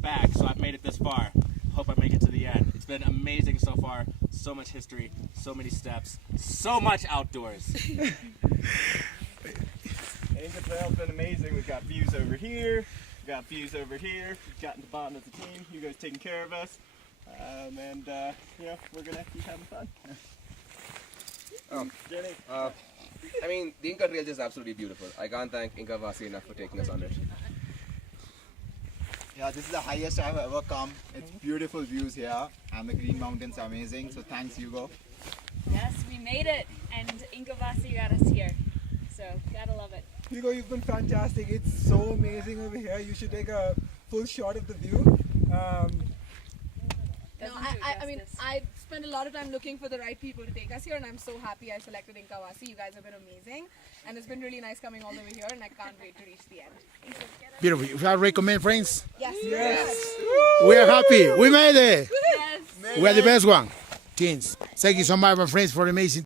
back, so I've made it this far. Hope I make it to the end. It's been amazing so far. So much history, so many steps, so much outdoors. Inka Trail's been amazing. We've got views over here, we've got views over here. We've gotten to the bottom as a team. You guys taking care of us, and you know, we're gonna keep having fun. Jenny. I mean, the Inca Trail is absolutely beautiful. I can't thank Inka Wasi enough for taking us on it. Yeah, this is the highest I've ever come. It's beautiful views here, and the Green Mountains are amazing. So thanks, Hugo. Yes, we made it, and Inka Wasi got us here. So gotta love it. Hugo, you've been fantastic. It's so amazing over here. You should take a full shot of the view. I mean, I spent a lot of time looking for the right people to take us here, and I'm so happy I selected Inka Wasi. You guys have been amazing, and it's been really nice coming all the way here, and I can't wait to reach the end. Beautiful. If I recommend, friends, Yes. Yes. we are happy. We made it. Yes. We are the best one. Teens. Thank you so much, my friends, for the amazing